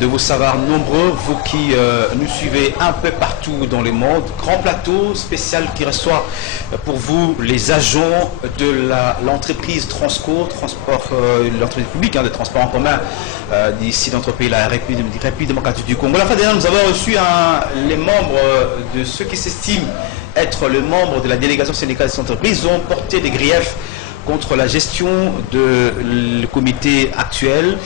de vous savoir nombreux, vous qui nous suivez un peu partout dans le monde. Grand plateau spécial qui reçoit pour vous les agents de l'entreprise Transco, l'entreprise publique de transport en commun d'ici notre pays, la République démocratique du Congo. La fois dernière, nous avons reçu les membres de ceux qui s'estiment être le membre de la délégation syndicale de cette entreprise. Ils ont porté des griefs contre la gestion du comité actuel.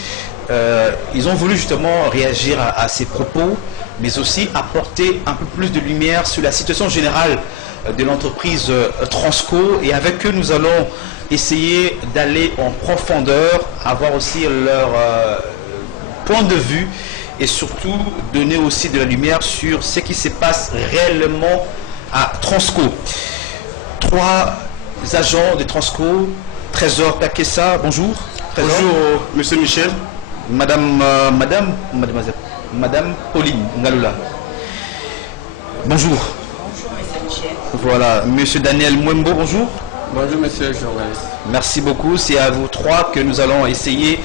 Ils ont voulu justement réagir à ces propos, mais aussi apporter un peu plus de lumière sur la situation générale de l'entreprise Transco. Et avec eux, nous allons essayer d'aller en profondeur, avoir aussi leur point de vue et surtout donner aussi de la lumière sur ce qui se passe réellement à Transco. 3 agents de Transco. Trésor Pakessa, bonjour. Trésor. Bonjour, monsieur Michel. Madame Pauline Ngalula. Bonjour. Bonjour, monsieur Michel. Voilà, monsieur Daniel Mwembo, bonjour. Bonjour, monsieur le journaliste. Merci beaucoup. C'est à vous 3 que nous allons essayer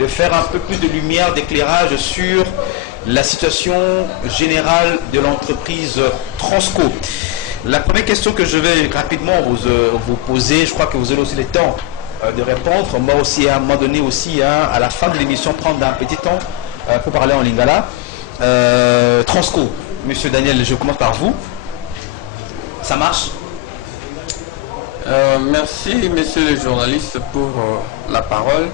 de faire un peu plus de lumière, d'éclairage sur la situation générale de l'entreprise Transco. La première question que je vais rapidement vous poser, je crois que vous aurez aussi le temps de répondre. Moi aussi, à un moment donné aussi, à la fin de l'émission, prendre un petit temps pour parler en lingala. Transco, monsieur Daniel, je commence par vous. Ça marche? Merci, monsieur le journaliste, pour la parole.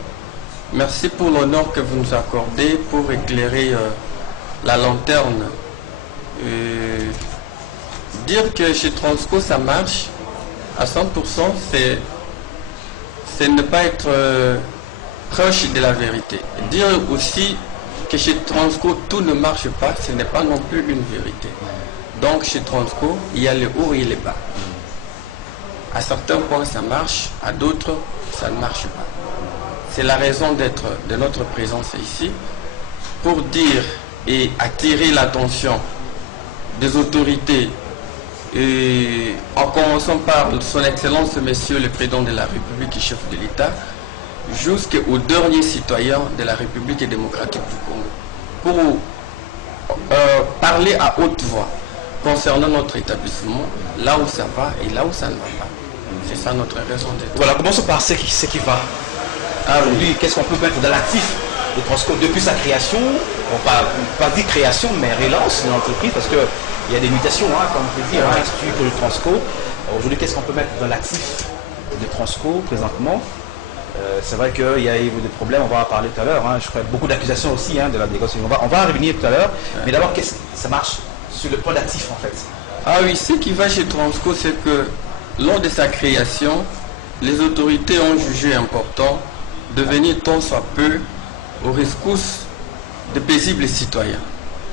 Merci pour l'honneur que vous nous accordez pour éclairer la lanterne. Dire que chez Transco ça marche à 100%, c'est ne pas être proche de la vérité. Dire aussi que chez Transco tout ne marche pas, ce n'est pas non plus une vérité. Donc chez Transco, il y a le haut et le bas. À certains points ça marche, à d'autres ça ne marche pas. C'est la raison d'être de notre présence ici, pour dire et attirer l'attention des autorités, et en commençant par son Excellence Monsieur le Président de la République et chef de l'État, jusqu'aux derniers citoyens de la République démocratique du Congo, pour parler à haute voix concernant notre établissement, là où ça va et là où ça ne va pas. C'est ça notre raison d'être. Voilà, commençons par ce qui va. Aujourd'hui, qu'est-ce qu'on peut mettre dans l'actif de Transco depuis sa création? On pas dire création, mais relance de l'entreprise, parce qu'il y a des mutations, comme on peut dire, Institut pour le Transco. Aujourd'hui, qu'est-ce qu'on peut mettre dans l'actif de Transco présentement? C'est vrai qu'il y a eu des problèmes, on va en parler tout à l'heure. Je crois beaucoup d'accusations aussi de la négociation. On va en revenir tout à l'heure. Mais d'abord, qu'est-ce que ça marche sur le plan d'actif en fait? Ah oui, ce qui va chez Transco, c'est que lors de sa création, les autorités ont jugé important de venir tant soit peu aux rescousses de paisibles citoyens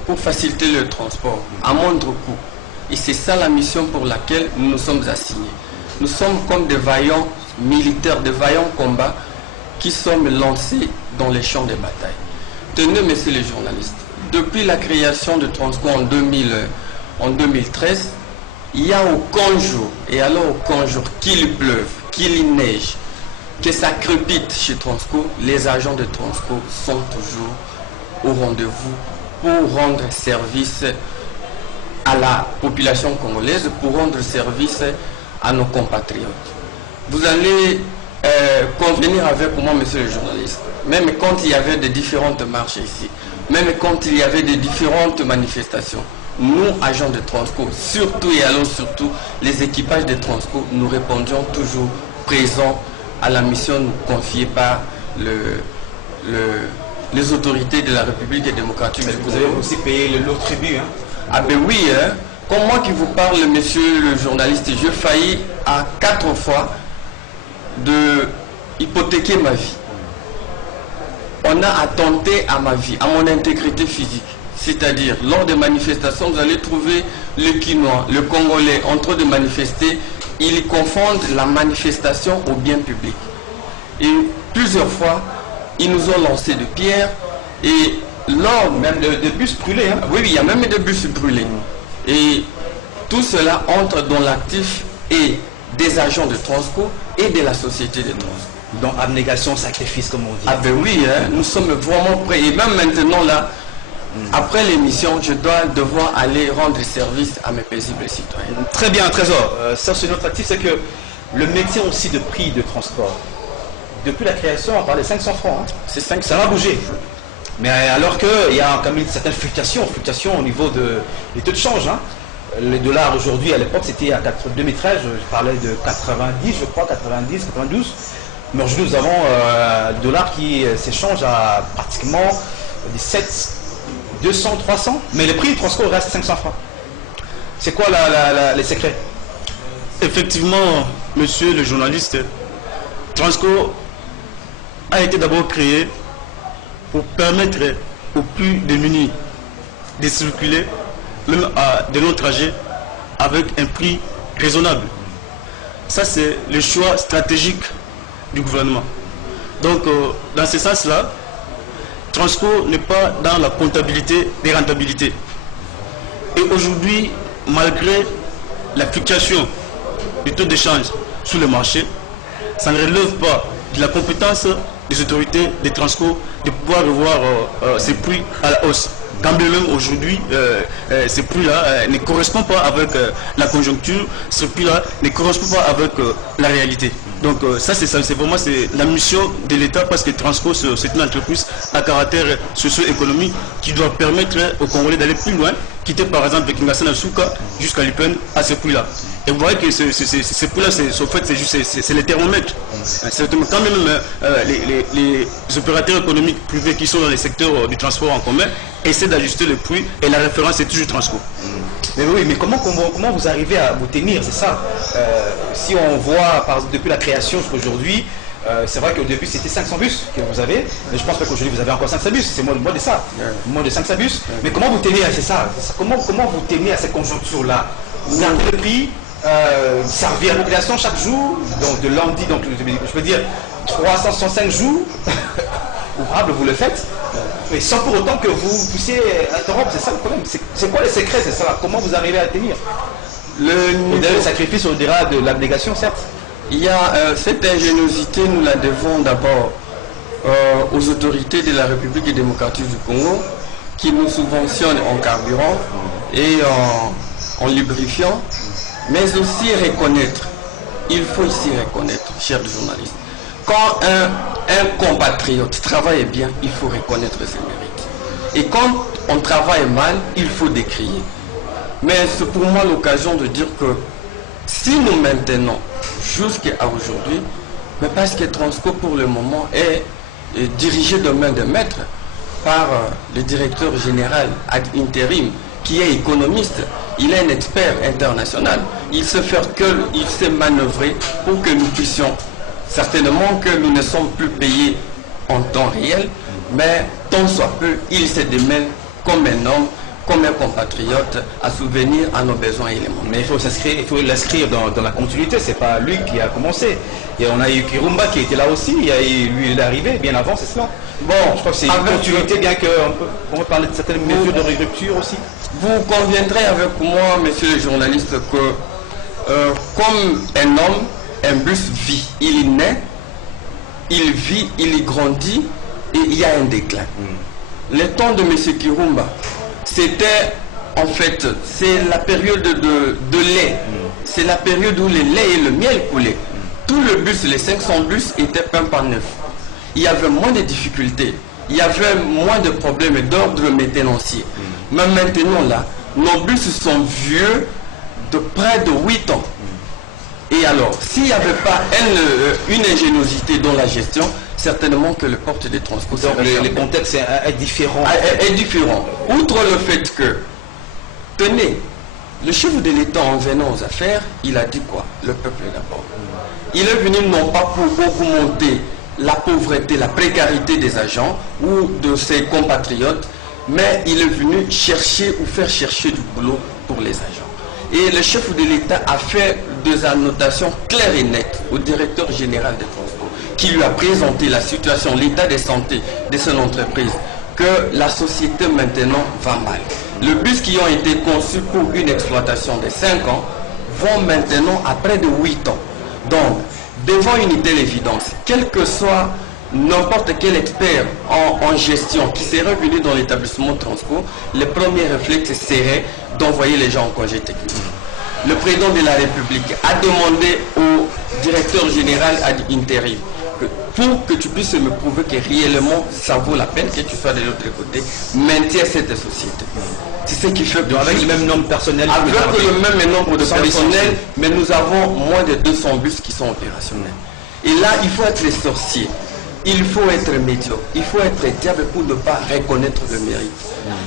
pour faciliter le transport à moindre coût. Et c'est ça la mission pour laquelle nous nous sommes assignés. Nous sommes comme des vaillants militaires, des vaillants combats qui sommes lancés dans les champs de bataille. Tenez, messieurs les journalistes, depuis la création de Transco en 2013, il n'y a aucun jour, et alors aucun jour, qu'il pleuve, qu'il neige, que ça crépite chez Transco, les agents de Transco sont toujours au rendez-vous pour rendre service à la population congolaise, pour rendre service à nos compatriotes. Vous allez convenir avec moi, monsieur le journaliste, même quand il y avait des différentes marches ici, même quand il y avait des différentes manifestations, nous, agents de Transco, surtout et alors surtout les équipages de Transco, nous répondions toujours présents à la mission confiée par les autorités de la République démocratique. Mais vous avez aussi payé le lot tribut. Ah ben oui, comme moi qui vous parle, monsieur le journaliste, j'ai failli à 4 fois de hypothéquer ma vie. On a attenté à ma vie, à mon intégrité physique. C'est-à-dire, lors des manifestations, vous allez trouver le Quinois, le Congolais, en train de manifester. Ils confondent la manifestation au bien public. Et plusieurs fois, ils nous ont lancé de pierres. Et lors Même de bus brûlés. oui, il y a même des bus brûlés. Et tout cela entre dans l'actif et des agents de Transco et de la société de Transco. Donc abnégation, sacrifice, comme on dit. Ah ben oui, nous sommes vraiment prêts. Et même maintenant là, Après l'émission, je dois devoir aller rendre service à mes paisibles citoyens. Très bien, Trésor. Ça, c'est notre actif, c'est que le métier aussi de prix de transport. Depuis la création, on parle de 500 francs. Hein. C'est 500. Ça va bouger. Mais alors qu'il y a quand même une certaine fluctuation au niveau des taux de change. Hein. Les dollars aujourd'hui, à l'époque, c'était à 2013, je parlais de 90, je crois, 90, 92. Mais aujourd'hui, nous avons le dollar qui s'échange à pratiquement 17, 200, 300. Mais le prix du transport reste 500 francs. C'est quoi les secrets? Effectivement, monsieur le journaliste, Transco a été d'abord créé pour permettre aux plus démunis de circuler même à de longs trajets avec un prix raisonnable. Ça, c'est le choix stratégique du gouvernement. Donc, dans ce sens-là, Transco n'est pas dans la comptabilité des rentabilités. Et aujourd'hui, malgré la fluctuation du taux d'échange sur le marché, ça ne relève pas de la compétence des autorités des Transco de pouvoir revoir ces prix à la hausse. Quand bien même aujourd'hui, ces prix-là ne correspondent pas avec la conjoncture, ces prix-là ne correspondent pas avec la réalité. Donc ça, c'est vraiment la mission de l'État, parce que Transco, c'est une entreprise à caractère socio-économique qui doit permettre aux Congolais d'aller plus loin, quitter par exemple de Kinshasa à Souka jusqu'à Lipen à ce prix-là. Et vous voyez que ces prix-là, c'est les thermomètres. Quand même les opérateurs économiques privés qui sont dans les secteurs du transport en commun essaient d'ajuster le prix, et la référence est toujours Transco. Mais oui, mais comment vous arrivez à vous tenir, c'est ça. Si on voit depuis la création jusqu'à aujourd'hui, c'est vrai qu'au début c'était 500 bus que vous avez, mais je pense pas qu'aujourd'hui vous avez encore 500 bus, c'est moins de ça, moins de 500 bus. Mais comment vous tenez à ça? Comment vous tenez à cette conjoncture-là? Vous gardez le prix, servir à la population chaque jour, donc de lundi, donc je peux dire 365 jours, ouvrable, vous le faites, mais sans pour autant que vous puissiez interrompre, c'est ça le problème. C'est quoi le secret, c'est ça? Comment vous arrivez à tenir? Au-delà du sacrifice, au-delà de l'abnégation, certes. Il y a cette ingéniosité, nous la devons d'abord aux autorités de la République démocratique du Congo, qui nous subventionnent en carburant et en lubrifiant, mais aussi reconnaître, il faut ici reconnaître, chers journalistes, quand un compatriote travaille bien, il faut reconnaître ses mérites. Et quand on travaille mal, il faut décrier. Mais c'est pour moi l'occasion de dire que si nous maintenons jusqu'à aujourd'hui, mais parce que Transco pour le moment est dirigé de main de maître par le directeur général ad intérim, qui est économiste, il est un expert international. Il sait manœuvrer pour que nous puissions, certainement que nous ne sommes plus payés en temps réel, mais tant soit peu, il se démène comme un homme, comme un compatriote, à souvenir à nos besoins élémentaires. Mais il faut l'inscrire dans la continuité, c'est pas lui qui a commencé. Et on a eu Kirumba qui était là aussi, lui il est arrivé bien avant, c'est cela. Bon, je crois que c'est une continuité, bien qu'on peut parler de certaines mesures de rupture aussi. Vous conviendrez avec moi, monsieur le journaliste, que comme un homme, un bus vit. Il est né, il vit, il y grandit, et il y a un déclin. Le temps de monsieur Kirumba, c'était en fait, c'est la période de lait. C'est la période où le lait et le miel coulaient. Tout le bus, les 500 bus étaient peints par neuf. Il y avait moins de difficultés. Il y avait moins de problèmes d'ordre maintenancier. Mais maintenant là, nos bus sont vieux de près de 8 ans. Et alors, s'il n'y avait pas une ingéniosité dans la gestion, certainement que le porte des transports... Donc le contexte est différent. Est différent. Outre le fait que, tenez, le chef de l'État en venant aux affaires, il a dit quoi? Le peuple d'abord. Il est venu non pas pour augmenter la pauvreté, la précarité des agents ou de ses compatriotes, mais il est venu chercher ou faire chercher du boulot pour les agents. Et le chef de l'État a fait des annotations claires et nettes au directeur général des transports, qui lui a présenté la situation, l'état de santé de son entreprise, que la société maintenant va mal. Les bus qui ont été conçus pour une exploitation de 5 ans vont maintenant à près de 8 ans. Donc, devant une telle évidence, quelle que soit n'importe quel expert en gestion qui serait venu dans l'établissement Transco, le premier réflexe serait d'envoyer les gens en congé technique. Le président de la République a demandé au directeur général ad interim pour que tu puisses me prouver que réellement ça vaut la peine que tu sois de l'autre côté, maintiens cette société. C'est ce qui fait que avec le même nombre personnel. avec le même nombre de personnel, mais nous avons moins de 200 bus qui sont opérationnels. Et là, il faut être sorcier, il faut être médiocre, il faut être diable pour ne pas reconnaître le mérite.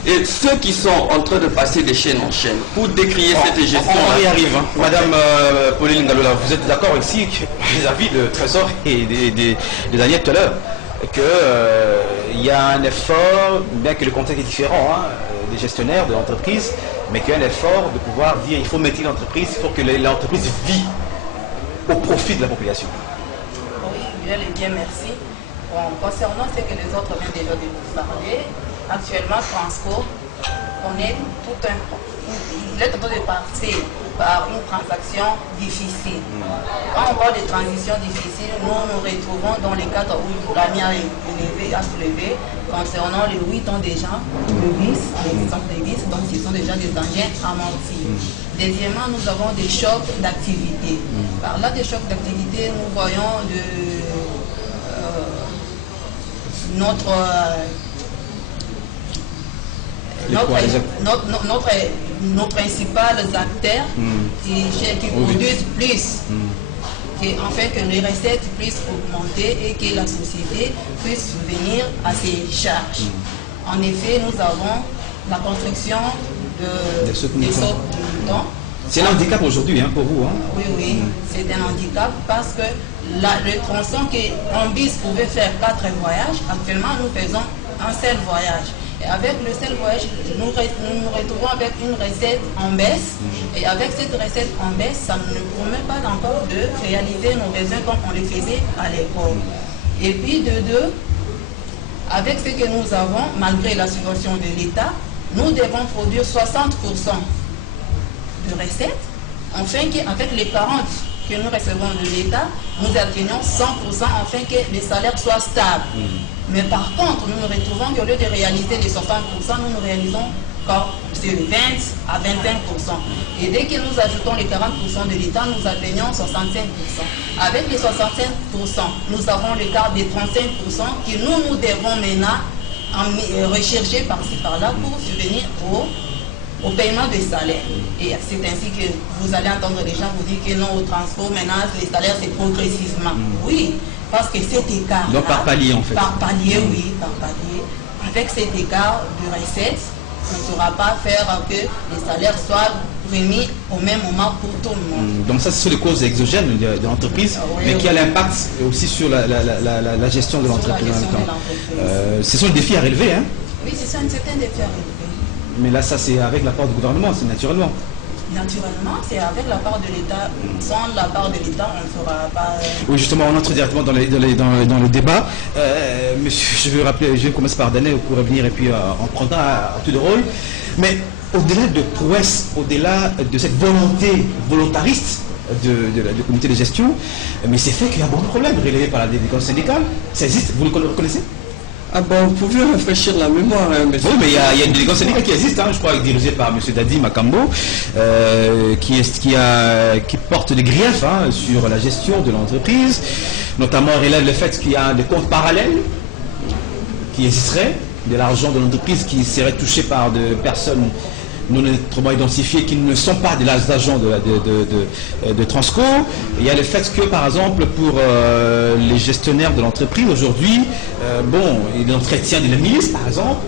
Et ceux qui sont en train de passer de chaîne en chaîne pour décrier cette gestion. On y arrive. Hein. Madame Pauline Ngalola, vous êtes d'accord ici vis-à-vis de Trésor et de Daniel tout à l'heure qu'il y a un effort, bien que le contexte est différent des gestionnaires de l'entreprise, mais qu'il y a un effort de pouvoir dire il faut maintenir l'entreprise, il faut que l'entreprise vive au profit de la population. Oui, bien merci. Bon, concernant ce que les autres viennent déjà de vous parler, actuellement Transco connaît tout un... Il est en train de passer par une transaction difficile. Quand on parle de transition difficile, nous nous retrouvons dans les cadres où l'AMI a soulevé concernant les 8 ans déjà de vis, l'existence des vis, donc ce sont déjà des engins amortis. Deuxièmement, nous avons des chocs d'activité. Par là, des chocs d'activité, nous voyons nos principaux acteurs qui produisent plus, afin que les recettes puissent augmenter et que la société puisse subvenir à ses charges. En effet, nous avons la construction des sauts. C'est un handicap aujourd'hui pour vous. Oui, c'est un handicap parce que le tronçon qu'un bus pouvait faire 4 voyages, actuellement nous faisons un seul voyage. Et avec le seul voyage, nous nous retrouvons avec une recette en baisse. Et avec cette recette en baisse, ça ne nous permet pas encore de réaliser nos besoins comme on les faisait à l'époque. Et puis de deux, avec ce que nous avons, malgré la subvention de l'État, nous devons produire 60% de recettes, afin qu'avec les 40 que nous recevons de l'État, nous atteignons 100% afin que les salaires soient stables. Mais par contre, nous nous retrouvons qu'au lieu de réaliser les 60%, nous réalisons de 20 à 25%. Et dès que nous ajoutons les 40% de l'État, nous atteignons 65%. Avec les 65%, nous avons l'écart des 35% que nous devons maintenant rechercher par-ci par-là pour subvenir au paiement des salaires. Et c'est ainsi que vous allez entendre les gens vous dire que non, au transport, maintenant, les salaires, c'est progressivement. Oui, parce que cet écart. Donc par palier, en fait. Par palier, oui, par palier. Avec cet écart de recettes, on ne saura pas faire que les salaires soient remis au même moment pour tout le monde. Donc ça, ce sont les causes exogènes de l'entreprise, mais qui a l'impact aussi sur la gestion de l'entreprise. Ce sont des défis à relever. Oui, c'est ça, un certain défi à relever. Mais là, ça, c'est avec la part du gouvernement, c'est naturellement. Naturellement, c'est avec la part de l'État. Sans la part de l'État, on ne fera pas... Oui, justement, on entre directement dans le débat. Monsieur, je vais commencer par Daniel pour revenir et puis on prendra à tout de rôle. Mais au-delà de prouesse, au-delà de cette volonté volontariste du comité de gestion, mais c'est fait qu'il y a beaucoup de problèmes relevés par la délinquance syndicale. Ça existe, vous le reconnaissez? Ah bon, vous pouvez réfléchir la mémoire, monsieur. Oui, mais il y a une délinquance syndicale qui existe, je crois, dirigée par M. Dadi Makambo, qui porte des griefs sur la gestion de l'entreprise, notamment relève le fait qu'il y a des comptes parallèles qui existeraient, de l'argent de l'entreprise qui serait touché par des personnes non autrement identifiés qui ne sont pas des agents de Transco. Il y a le fait que, par exemple, pour les gestionnaires de l'entreprise aujourd'hui, il entretient de la milice, par exemple.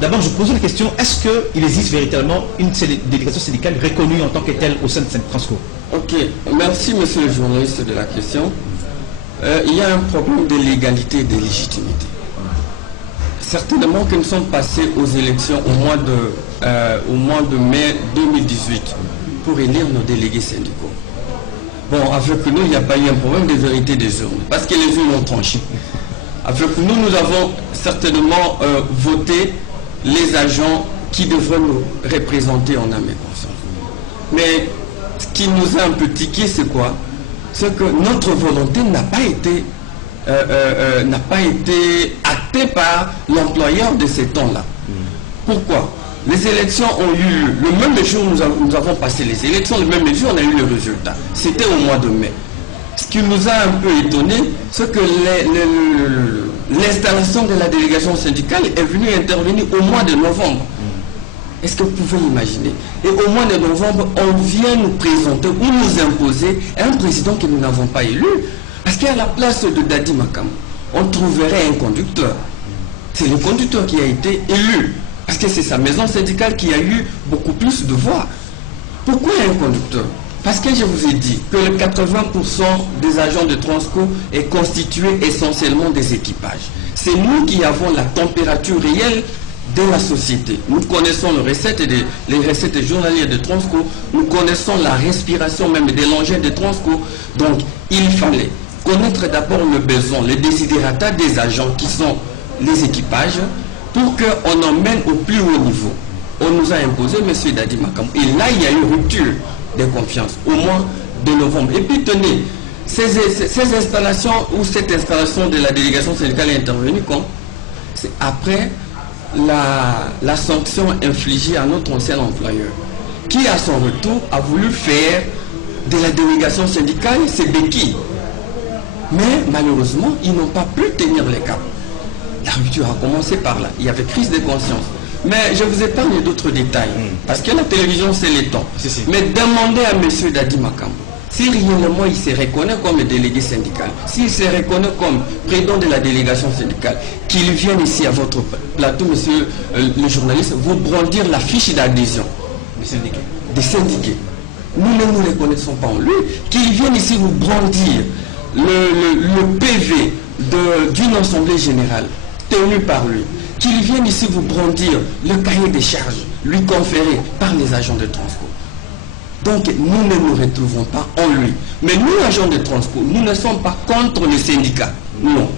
D'abord, je pose la question, est-ce qu'il existe véritablement une délégation syndicale reconnue en tant que telle au sein de Transco? Ok, merci monsieur le journaliste de la question. Il y a un problème de légalité et de légitimité. Certainement que nous sommes passés aux élections au mois de mai 2018 pour élire nos délégués syndicaux. Bon, avec nous, il n'y a pas eu un problème de vérité des urnes, parce que les urnes ont tranché. Avec nous, nous avons certainement voté les agents qui devraient nous représenter en âme et conscience. Mais ce qui nous a un peu tiqué, c'est quoi? C'est que notre volonté n'a pas été n'a pas été acté par l'employeur de ces temps-là. Pourquoi? Les élections ont eu lieu. Le même jour où nous avons passé les élections, le même jour on a eu le résultat. C'était au mois de mai. Ce qui nous a un peu étonné, c'est que l'installation de la délégation syndicale est venue intervenir au mois de novembre. Est-ce que vous pouvez imaginer? Et au mois de novembre, on vient nous présenter ou nous imposer un président que nous n'avons pas élu. Parce qu'à la place de Dadi Makam, on trouverait un conducteur. C'est le conducteur qui a été élu. Parce que c'est sa maison syndicale qui a eu beaucoup plus de voix. Pourquoi un conducteur? Parce que je vous ai dit que le 80% des agents de Transco est constitué essentiellement des équipages. C'est nous qui avons la température réelle de la société. Nous connaissons les recettes journalières de Transco, nous connaissons la respiration même des engins de Transco. Donc il fallait connaître d'abord le besoin, les desiderata des agents qui sont les équipages, pour qu'on emmène au plus haut niveau. On nous a imposé M. Dadi Makam. Et là, il y a eu rupture de confiance au mois de novembre. Et puis tenez, ces installations ou cette installation de la délégation syndicale est intervenue quand? C'est après la sanction infligée à notre ancien employeur, qui à son retour a voulu faire de la délégation syndicale ses béquilles. Mais malheureusement, ils n'ont pas pu tenir les caps. La rupture a commencé par là. Il y avait crise de conscience. Mais je vous épargne d'autres détails. Parce que la télévision, c'est le temps. Mais demandez à M. Dadi Makam, si réellement il se reconnaît comme délégué syndical, s'il se reconnaît comme président de la délégation syndicale, qu'il vienne ici à votre plateau, monsieur le journaliste, vous brandir la fiche d'adhésion des syndiqués. Nous ne nous reconnaissons pas en lui. Qu'il vienne ici vous brandir le PV d'une assemblée générale tenu par lui, qu'il vienne ici vous brandir le cahier des charges lui conféré par les agents de Transco. Donc nous ne nous retrouvons pas en lui. Mais nous, agents de Transco, nous ne sommes pas contre le syndicat, non.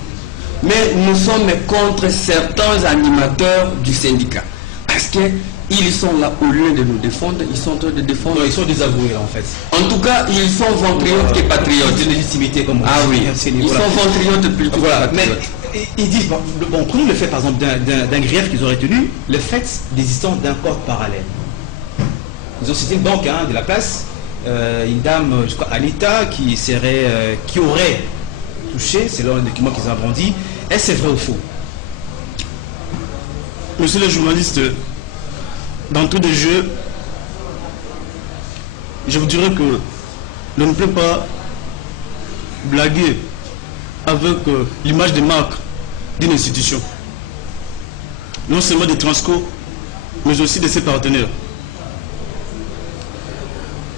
Mais nous sommes contre certains animateurs du syndicat. Parce qu'ils sont là, au lieu de nous défendre, ils sont en train de défendre... Non, ils sont désavoués là en fait. En tout cas, ils sont ventriotes que patriotes. De légitimité comme ah oui, ils sont ventriotes plutôt que patriotes. Mais ils disent, bon, prenons le fait par exemple d'un grief qu'ils auraient tenu, le fait d'existence d'un corps parallèle. Ils ont cité une banque de la place, une dame, je crois, Anita, qui aurait touché, c'est l'un des documents qu'ils ont brandi. Est-ce c'est vrai ou faux? Monsieur le journaliste, dans tous les jeux, je vous dirais que l'on ne peut pas blaguer avec l'image de marque d'une institution. Non seulement des Transco, mais aussi de ses partenaires.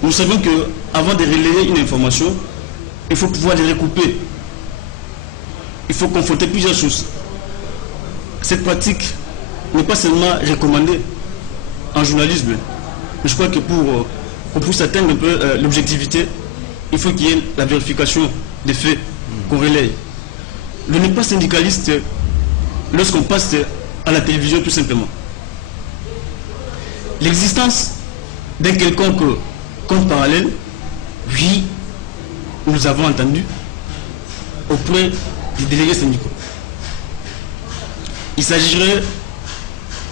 Nous savons qu'avant de relayer une information, il faut pouvoir les recouper. Il faut confronter plusieurs choses. Cette pratique n'est pas seulement recommandée en journalisme, mais je crois que pour qu'on puisse atteindre un peu l'objectivité, il faut qu'il y ait la vérification des faits qu'on relaye. Je n'ai pas syndicaliste lorsqu'on passe à la télévision tout simplement. L'existence d'un quelconque compte parallèle, oui, nous avons entendu auprès des délégués syndicaux. Il s'agirait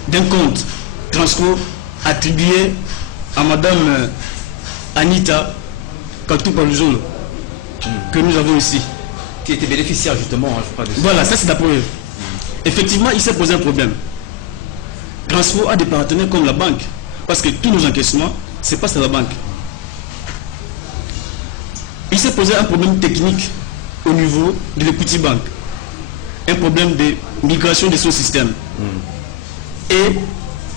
d'un compte Transco attribué à Madame Anita Katoupa-Luzolo, que nous avons ici. Qui était bénéficiaire justement, je crois. Voilà, ça c'est la première. Effectivement, il s'est posé un problème. Transco a des partenaires comme la banque, parce que tous nos encaissements se passent à la banque. Il s'est posé un problème technique au niveau de l'Equity Bank, un problème de migration de ce système. Et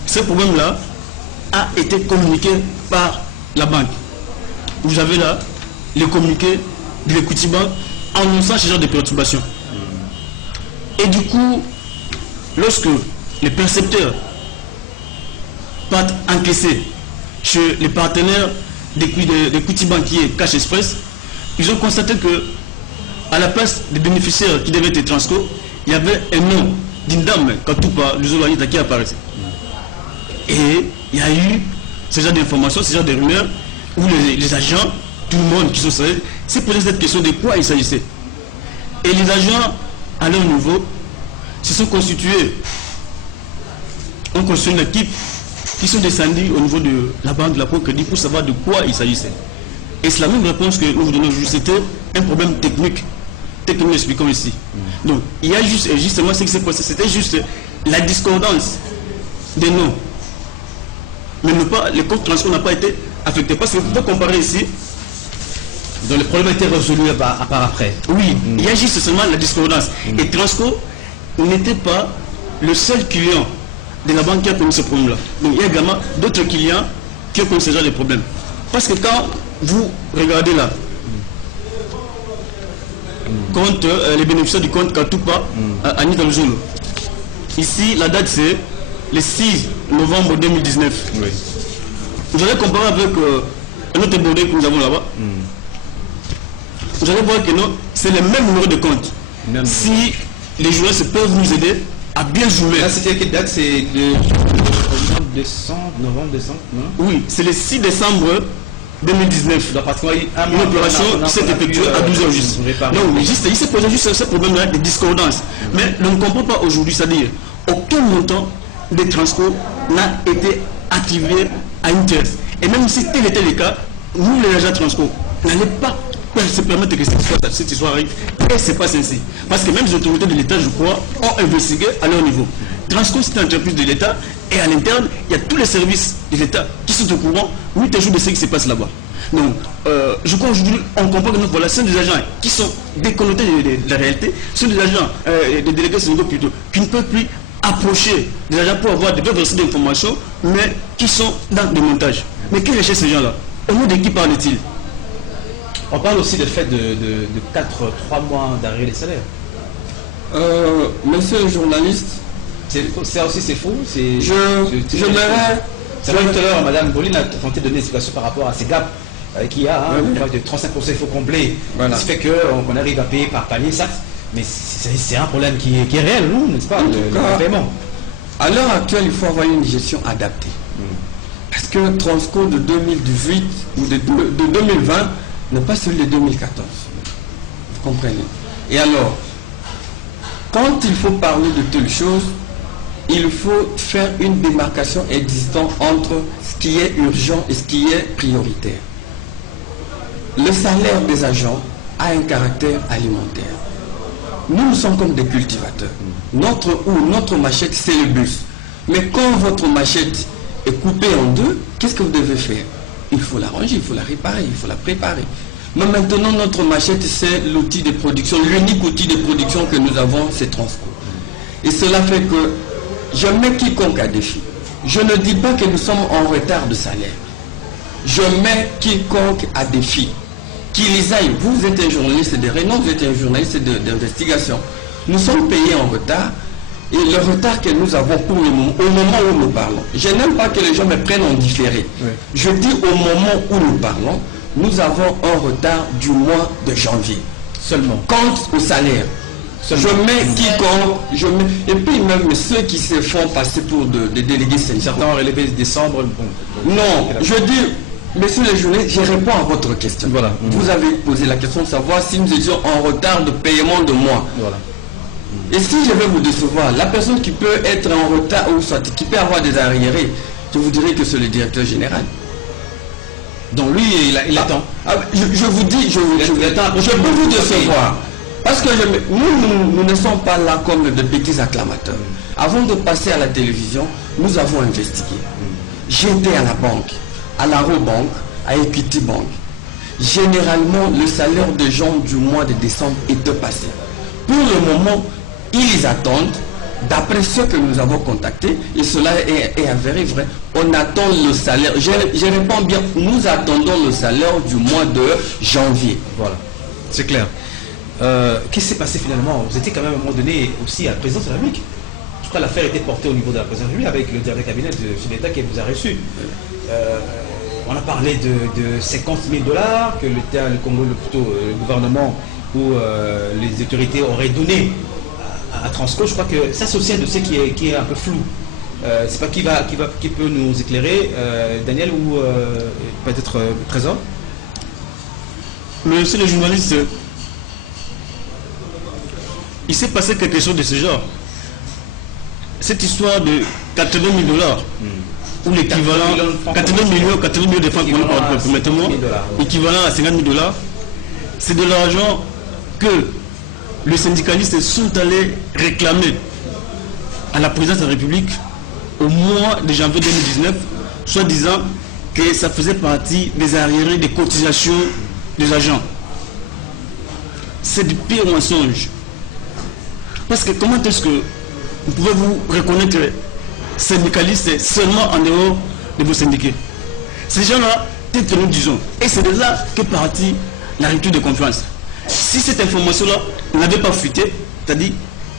ce problème-là a été communiqué par la banque. Vous avez là le communiqué de l'Equity Bank annonçant ce genre de perturbations. Et du coup, lorsque les percepteurs partent encaisser chez les partenaires d'Equity Bank qui est Cash Express, ils ont constaté que à la place des bénéficiaires qui devaient être Transco, il y avait un nom d'une dame, Katoupa Luzolo Anita, qui apparaissait. Et il y a eu ce genre d'informations, ce genre de rumeurs, où les agents, tout le monde qui sont sérieux, s'est posé cette question de quoi il s'agissait. Et les agents, à leur niveau, se sont constitués. On constitue une équipe qui sont descendus au niveau de la banque de la Procrédit pour savoir de quoi il s'agissait. Et c'est la même réponse que nous vous donnons aujourd'hui. C'était un problème technique. Tel que nous l'expliquons ici. Donc, il y a justement ce qui s'est passé. C'était juste la discordance des noms. Mais le compte Transco n'a pas été affecté. Parce que vous pouvez comparer ici. Donc le problème a été résolu à part après. Oui, il y a juste seulement la discordance. Et Transco n'était pas le seul client de la banque qui a connu ce problème-là. Donc il y a également d'autres clients qui ont connu ce genre de problème. Parce que quand vous regardez là, compte, les bénéficiaires du compte Katupa à Nitalzolo. Ici, la date c'est le 6 novembre 2019. Oui. Vous allez comparer avec un autre modèle que nous avons là-bas. Vous allez voir que non, c'est le même numéro de compte. Si les journalistes peuvent nous aider à bien jouer. Là, c'était quelle date? C'est le novembre, décembre, non? Oui, c'est le 6 décembre 2019. Donc, parce qu'il y a eu Une opération qui s'est effectuée à 12 heures juste. Non, mais juste, il s'est posé juste ce problème-là de discordance. Mais on ne comprend pas aujourd'hui, c'est-à-dire, aucun montant de Transco n'a été activé à une caisse. Et même si tel était le cas, nous, les agents Transco, n'allons pas se permettre que cette histoire arrive. Et c'est pas ainsi. Parce que même les autorités de l'État, je crois, ont investigué à leur niveau. Transco, c'est une entreprise de l'État, et à l'interne, il y a tous les services de l'État qui sont au courant, 8 jours de ce qui se passe là-bas. Donc, je crois aujourd'hui, on comprend que nous, voilà, ce sont des agents qui sont déconnectés de la réalité, ce sont des agents, des délégués syndicaux plutôt, qui ne peuvent plus approcher des agents pour avoir des versets d'informations, mais qui sont dans des montages. Mais qui recherchent ces gens-là? Au nom de qui parle-t-il? On parle aussi du fait de 3 mois d'arrêt des salaires. Monsieur le journaliste, Ça aussi c'est faux. je m'aimerais... C'est vrai tout à l'heure, Madame Pauline a tenté de donner une explication par rapport à ces gaps qu'il y a, de 35% il faut combler. Voilà. Ce qui fait qu'on arrive à payer par palier, ça, mais c'est un problème qui est réel, nous, n'est-ce pas, le paiement. À l'heure actuelle, il faut avoir une gestion adaptée. Parce que le Transco de 2018 ou de 2020 n'est pas celui de 2014. Vous comprenez? Et alors, quand il faut parler de telles choses, il faut faire une démarcation existante entre ce qui est urgent et ce qui est prioritaire. Le salaire des agents a un caractère alimentaire. Nous sommes comme des cultivateurs. Notre machette, c'est le bus. Mais quand votre machette est coupée en deux, qu'est-ce que vous devez faire? Il faut la ranger, il faut la réparer, il faut la préparer. Mais maintenant, notre machette, c'est l'outil de production, l'unique outil de production que nous avons, c'est Transco. Et cela fait que je mets quiconque à défi. Je ne dis pas que nous sommes en retard de salaire. Je mets quiconque à défi. Qu'ils aillent. Vous êtes un journaliste de renom, vous êtes un journaliste d'investigation. Nous sommes payés en retard. Et le retard que nous avons pour le moment, au moment où nous parlons, je n'aime pas que les gens me prennent en différé. Oui. Je dis au moment où nous parlons, nous avons un retard du mois de janvier. Seulement. Quant au salaire, je mets quiconque, et puis même ceux qui se font passer pour des délégués syndicaux. Certains ont relevé décembre. Bon. Non, je dis, messieurs les journalistes, je réponds à votre question. Voilà. Vous avez posé la question de savoir si nous étions en retard de paiement de mois. Voilà. Et si je vais vous décevoir, la personne qui peut être en retard ou soit qui peut avoir des arriérés, je vous dirais que c'est le directeur général. Donc lui, il attend. Je vous dis, je peux vous décevoir. Parce que nous ne sommes pas là comme de petits acclamateurs. Avant de passer à la télévision, nous avons investigué. J'étais à la banque, à la Robank, à Equity Bank. Généralement, le salaire des gens du mois de décembre était passé. Pour le moment, ils attendent, d'après ceux que nous avons contactés, et cela est avéré vrai, on attend le salaire. Je réponds bien, nous attendons le salaire du mois de janvier. Voilà, c'est clair. Qu'est-ce qui s'est passé finalement? Vous étiez quand même à un moment donné aussi à la présidence de la République. Je crois que l'affaire était portée au niveau de la présidence de la République avec le directeur cabinet de l'État qui vous a reçu. On a parlé de 50 000 $ que le Congo, le gouvernement ou les autorités auraient donné à Transco. Je crois que ça c'est aussi un dossier qui est un peu flou. C'est pas qui peut nous éclairer, Daniel ou peut-être Trésor. Monsieur le journaliste, il s'est passé quelque chose de ce genre. Cette histoire de 80 000 $, ou l'équivalent, 80 millions de francs, permettez-moi, équivalent à 50 000 $, c'est de l'argent que les syndicalistes sont allés réclamer à la présidence de la République au mois de janvier 2019, soit disant que ça faisait partie des arriérés des cotisations des agents. C'est du pire mensonge. Parce que comment est-ce que vous pouvez vous reconnaître syndicalistes seulement en dehors de vos syndiqués? Ces gens-là, tel que nous disons, et c'est de là que partit la rupture de confiance. Si cette information-là n'avait pas fuité, c'est-à-dire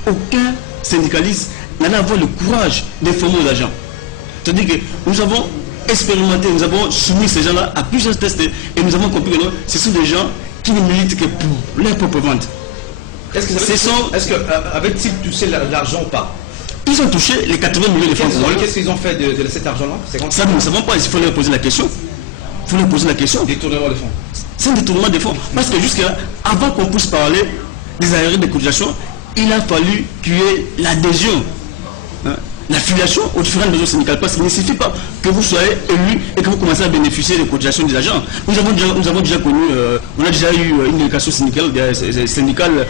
aucun syndicaliste n'allait avoir le courage d'informer aux agents. C'est-à-dire que nous avons expérimenté, nous avons soumis ces gens-là à plusieurs tests et nous avons compris que non, ce sont des gens qui ne militent que pour leur propre vente. Est-ce qu'avait-il touché l'argent ou pas? Ils ont touché les 80 millions de francs. Qu'est-ce qu'ils ont fait de cet argent-là? Ça, nous ne savons pas, il faut leur poser la question. Il faut leur poser la question. Détournement de fonds. C'est un détournement de fonds. Parce que jusqu'à avant qu'on puisse parler des arriérés de cotisation, il a fallu qu'il y ait l'adhésion, l'affiliation aux différentes maisons syndicales. Parce qu'il ne suffit pas que vous soyez élu et que vous commencez à bénéficier des cotisations des agents. Nous avons déjà connu, on a déjà eu une délégation syndicale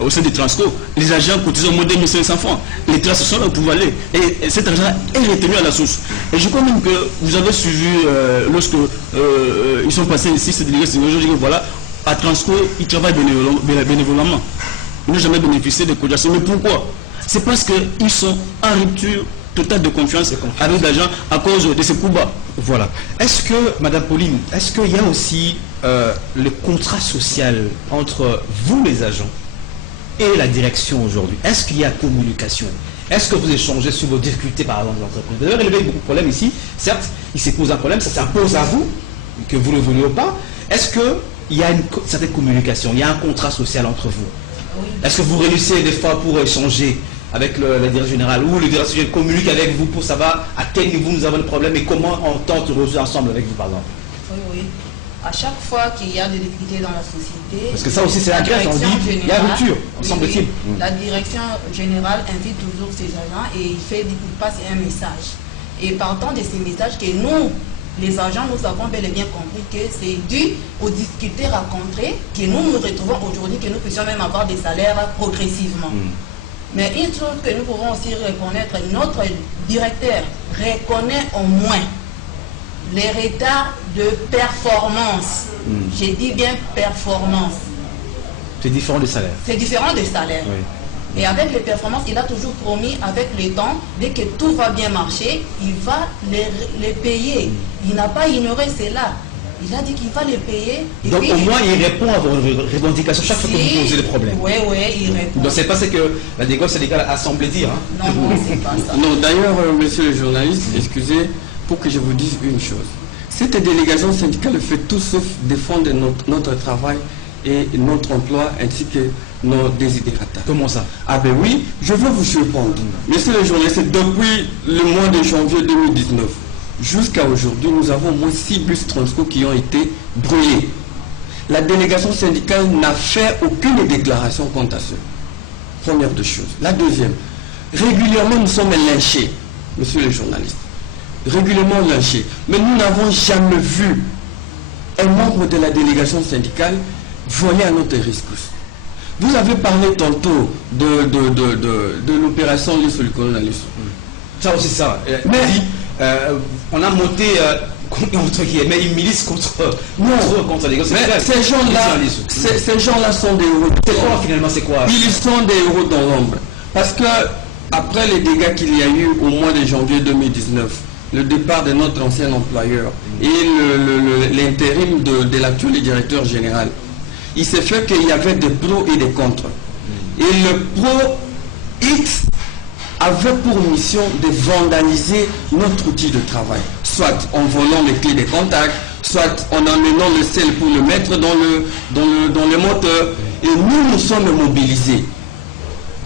au sein de Transco. Les agents cotisent au moins 2500 francs. Les traces sont là où pouvoir aller. Et cet argent est retenu à la source. Et je crois même que vous avez suivi lorsque ils sont passés ici, ces délégations, je dis que voilà, à Transco, ils travaillent bénévolement. Ils n'ont jamais bénéficié de cotisations. Mais pourquoi? C'est parce qu'ils sont en rupture totale de confiance avec l'agent à cause de ces coups bas. Voilà. Est-ce que, Madame Pauline, est-ce qu'il y a aussi le contrat social entre vous, les agents, et la direction aujourd'hui? Est-ce qu'il y a communication? Est-ce que vous échangez sur vos difficultés, par exemple, d'entreprise? D'ailleurs, il y a beaucoup de problèmes ici. Certes, il s'est posé un problème, ça s'impose à vous, que vous le vouliez ou pas. Est-ce qu'il y a une certaine communication? Il y a un contrat social entre vous? Est-ce que vous réunissez des fois pour échanger avec la direction générale ou le directeur général communique avec vous pour savoir à quel niveau nous avons le problème et comment on tente de résoudre ensemble avec vous, par exemple? Oui. À chaque fois qu'il y a des difficultés dans la société, parce que ça aussi c'est la grève, on dit il y a rupture, semble-t-il. La direction générale invite toujours ses agents et il passe un message. Et partant de ces messages que nous, les agents, nous avons bel et bien compris que c'est dû aux difficultés rencontrées que nous nous retrouvons aujourd'hui, que nous puissions même avoir des salaires progressivement. Mais une chose que nous pouvons aussi reconnaître, notre directeur reconnaît au moins les retards de performance. J'ai dit bien performance. C'est différent des salaires. C'est différent des salaires. Oui. Et avec les performances, il a toujours promis avec le temps, dès que tout va bien marcher, il va les payer. Il n'a pas ignoré cela. Il a dit qu'il va les payer. Donc au moins il répond à vos revendications chaque fois que vous posez des problèmes. Oui, il répond. Donc c'est pas ce que la négociation syndicale a semblé dire. Non, c'est pas ça. Non, d'ailleurs, monsieur le journaliste, excusez, pour que je vous dise une chose. Cette délégation syndicale fait tout sauf défendre notre travail et notre emploi ainsi que nos désidérata. Comment ça? Ah ben oui, je veux vous surprendre. Monsieur le journaliste, depuis le mois de janvier 2019 jusqu'à aujourd'hui, nous avons au moins 6 bus Transco qui ont été brûlés. La délégation syndicale n'a fait aucune déclaration quant à ce. Première de choses. La deuxième, régulièrement nous sommes lynchés, monsieur le journaliste. Régulièrement lynchés. Mais nous n'avons jamais vu un membre de la délégation syndicale voler à notre rescousse. Vous avez parlé tantôt de l'opération liée sur le colonialisme. Ça aussi ça. Mais on a monté contre qui mais une milice contre les gars. Ces gens-là sont des héros. C'est quoi finalement? C'est quoi? Ils sont des héros dans l'ombre. Parce que après les dégâts qu'il y a eu au mois de janvier 2019, le départ de notre ancien employeur et l'intérim de l'actuel directeur général, il s'est fait qu'il y avait des pros et des contre. Et le pro X avait pour mission de vandaliser notre outil de travail, soit en volant les clés des contacts, soit en amenant le sel pour le mettre dans le moteur. Et nous nous sommes mobilisés.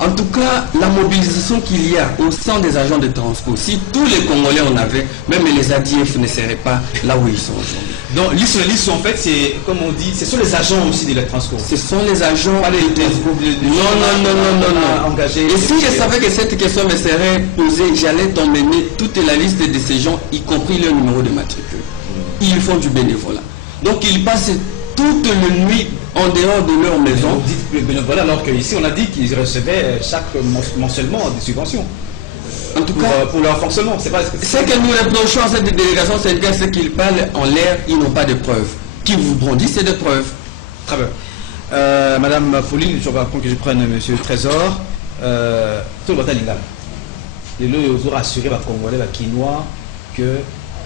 En tout cas, la mobilisation qu'il y a au sein des agents de Transco, si tous les Congolais en avaient, même les ADF ne seraient pas là où ils sont aujourd'hui. Donc l'ISO en fait, c'est comme on dit, ce sont les agents aussi de la Transco. Ce sont les agents Pas les Transco. non. Engagés. Et si je savais que cette question me serait posée, j'allais t'emmener toute la liste de ces gens, y compris leur numéro de matricule. Ils font du bénévolat. Donc ils passent toute la nuit en dehors de leur maison. Vous dites bénévolat alors qu'ici on a dit qu'ils recevaient mensuellement des subventions. En tout cas, pour leur fonctionnement, c'est pas. Ce que nous reprochons à cette délégation syndicale, c'est qu'ils parlent en l'air, ils n'ont pas de preuves. Qu'ils vous brandissent, c'est des preuves. Très bien. Madame Pauline, je vais que je prenne Monsieur Trésor. Tout le bataille légal. Les lots ont assuré les Congolais, les Quinois, que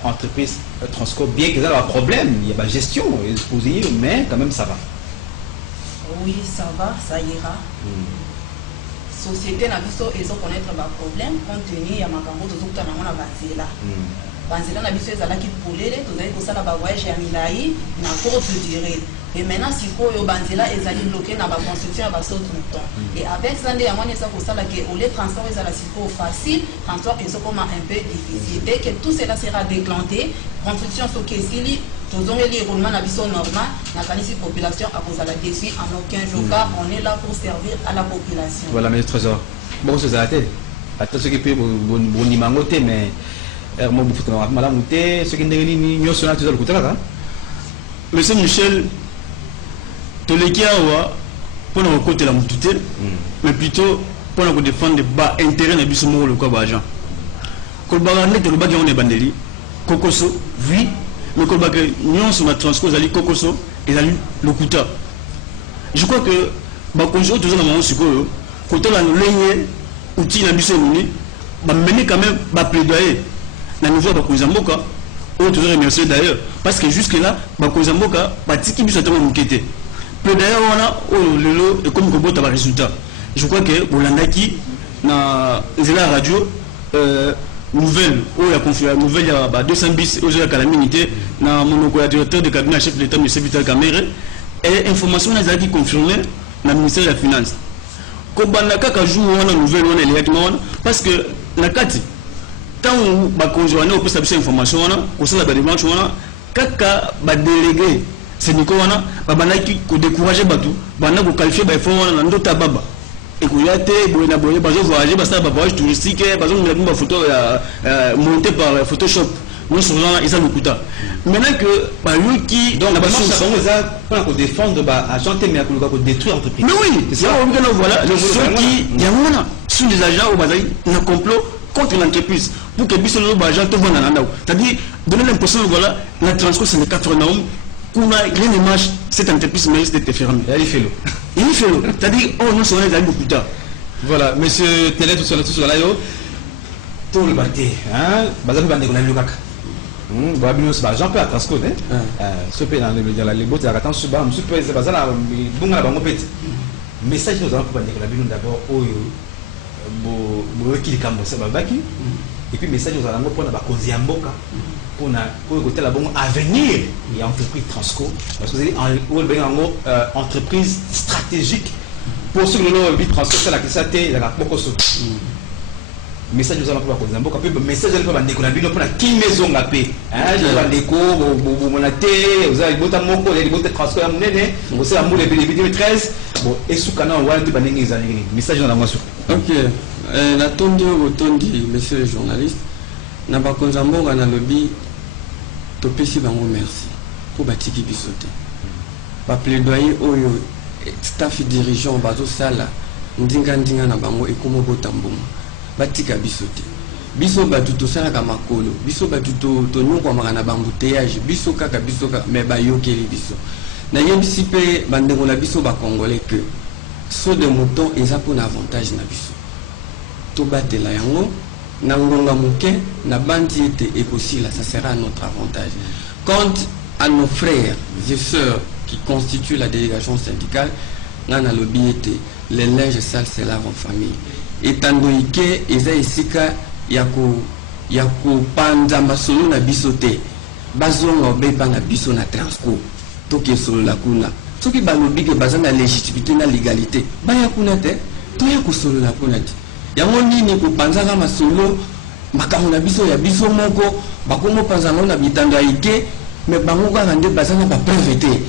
l'entreprise Transco, bien qu'il y ait un problème, il y a la gestion, mais quand même ça va. Oui, ça va, ça ira. Société na biso ezo connaître ba problème compte tenu ya makambo tozokuta nango na banzela. Banzela na biso ezalaki polele tozali kosala ba voyage ya milai na courte durée. Et maintenant sikoyo banzela ezali bloqué na ba construction ya ba saute mouton. Et avec ça nde yango nesa kosala que au les transport ezala sikoyo facile, transport ezo koma un peu difficile. Dès que tout cela sera déclenché, construction sokesili tozongeli roulement na biso normal na kanisi population a posala dessus en aucun jour car on est là pour servir à la population. Voilà, mais Trésor. Bon, c'est ça. Attends, ce qui peut bon nimangote, mais moi, vous faites madame Mouté, ce qui n'est pas sur le côté là. Monsieur Michel, tu les qui a pour nous côté la Mouté, mais plutôt pour nous défendre les bas intérêts de Bissimo le quoi agent. Quand on a le bas on est bandeli, Kokoso, oui, mais quand on a nous sur ma Transco, ils allaient Kokoso, ils allaient le Kouta. Je crois que bah quand je toujours dans mon sucre, quand on a le ligne outil na biso muni, bah mener quand même bah plaidoyer. Na nouveau bah Kozamboka, on toujours remercier d'ailleurs parce que jusque là bah Kozamboka bah tiki biso tellement mukete. Plaidoyer on a oh lelo et comme Kobota ba résultat. Je crois que Bolandaki na la radio nouvelle où la conférence nouvelle il y a 200 bis aux la calamité na mon directeur de cabinet chef de l'État M. Vital Kamere et information les a dit confirmé na ministère de la finance. Kobanda kaka jour on a nouvelle on est exactement parce que na kati tant ba conjoint on peut savoir information on ko sala ba démarche on kaka ba délégué c'est niko wana ba banaki ko décourager batu bana ko qualifier ba fond on ndota baba et ko yate boyena boye bazo voyager ba ça ba voyage touristique bazo ngela ba photo monté par Photoshop nous sommes là ils ont le kuta maintenant que ba yuki donc la ça on va défendre ba agent mais ko détruire entreprise. Mais oui, c'est ça on veut voilà le qui il y a voilà sous les agents au bazai un complot contre l'entreprise pour que biso le agent tout vendre nanda c'est-à-dire donner l'impression voilà la Transco c'est le 89 qu'on a rien de marche cette entreprise mérite d'être fermée. Il fait l'eau. C'est-à-dire oh non c'est on est beaucoup tard. Voilà monsieur Télé tout sur là yo tout le bâti hein bazali bande ko la lokaka. Babino c'est Jean Pierre Transco hein ce pays dans les bottes à attendre suba monsieur peut bazala bunga bango pete message nous allons pour bande ko la bino d'abord oyo bo ki kambo ça babaki et puis message nous allons pour na ba konzi ya mboka pour côté la bon avenir et entreprise Transco parce que c'est entreprise stratégique pour ceux qui l'ont vu Transco c'est la que ça était la pokoso message nous allons pour cause mboka pe message nous pour ndeko na bino pour la ki maison la paix hein je vais ndeko monate vous avez bota moko les bota Transco ya munene vous c'est amour les 2013 bon et sous canal on va te baningi ezali message dans la moisson. OK na tondi monsieur le journaliste na bakonza mbonga na lobby topesi bango merci pour batiki bisote ba plaidoyer oyo staff dirigeant bazo sala ndinga na bango ekomo botambongo batika bisote biso batu tosala ka makolo biso batu to nyoko makana bambouteillage biso kaka mais ba yokeli biso na yebisi pe bandengo na biso ba congolais que saut de mouton eza pour avantage na biso to batela yango na ngonga muke na bandi ete ekosila ça sera à notre avantage. Quant à nos frères et sœurs qui constituent la délégation syndicale nana lobby ete les linges sales se lavent en famille etando ike eza esika yako panza masolo na biso te bazonga obepa na biso na Transco toke solo la kuna soki balobi ke baza na légitimité na légalité baya kuna te toya kosolola mpona ti yango nini kopanzaka masolo makambo na biso ya biso moko bakomopanzanga na bitando ya ike me bango kaka nde bazanga bapreuve te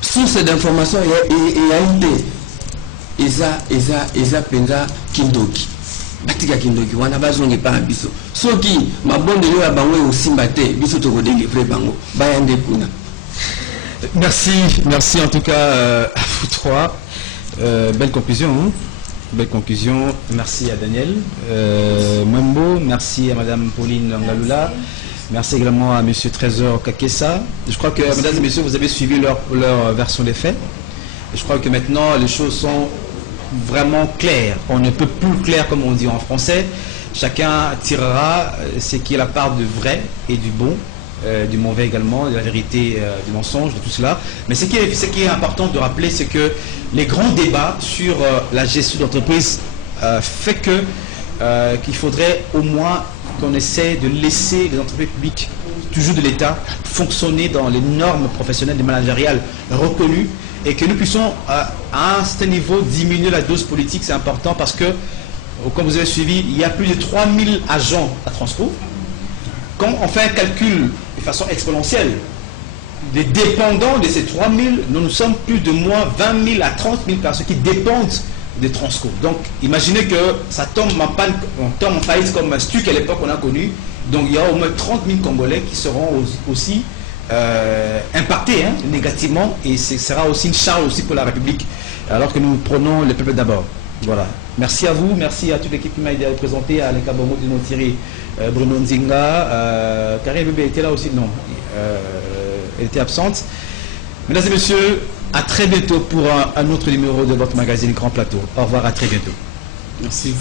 source d'information eyai te eza mpenza kindoki batika kindoki wana bazonge epa na biso soki mabondeli ya bango ekosimba te biso tokodélivre bango baya nde kuna. Merci en tout cas à vous trois. Belle conclusion. Hein? Belle conclusion. Merci à Daniel Mwembo. Merci à Madame Pauline Ngalula. Merci également à Monsieur Trésor Kakessa. Je crois que, mesdames et messieurs, vous avez suivi leur version des faits. Et je crois que maintenant, les choses sont vraiment claires. On ne peut plus clair, comme on dit en français. Chacun tirera ce qui est la part du vrai et du bon. Du mauvais également, de la vérité, du mensonge, de tout cela. Mais ce qui est important de rappeler, c'est que les grands débats sur la gestion d'entreprise fait qu'il faudrait au moins qu'on essaie de laisser les entreprises publiques, toujours de l'État, fonctionner dans les normes professionnelles et managériales reconnues et que nous puissions à un certain niveau diminuer la dose politique. C'est important parce que, comme vous avez suivi, il y a plus de 3000 agents à Transco. Quand on fait un calcul de façon exponentielle, des dépendants de ces 3000, nous sommes plus de moins 20 000 à 30 000 personnes qui dépendent des Transco. Donc, imaginez que ça tombe en panne, on tombe en faillite comme un STUC à l'époque qu'on a connu. Donc, il y a au moins 30 000 Congolais qui seront aussi impactés négativement et ce sera aussi une charge aussi pour la République, alors que nous prenons le peuple d'abord. Voilà. Merci à vous, merci à toute l'équipe qui m'a aidé à représenter, à Aleka Bomo, Dino Thierry, Bruno Nzinga, Karine Bébé était là aussi, non, elle était absente. Mesdames et messieurs, à très bientôt pour un autre numéro de votre magazine Grand Plateau. Au revoir, à très bientôt. Merci.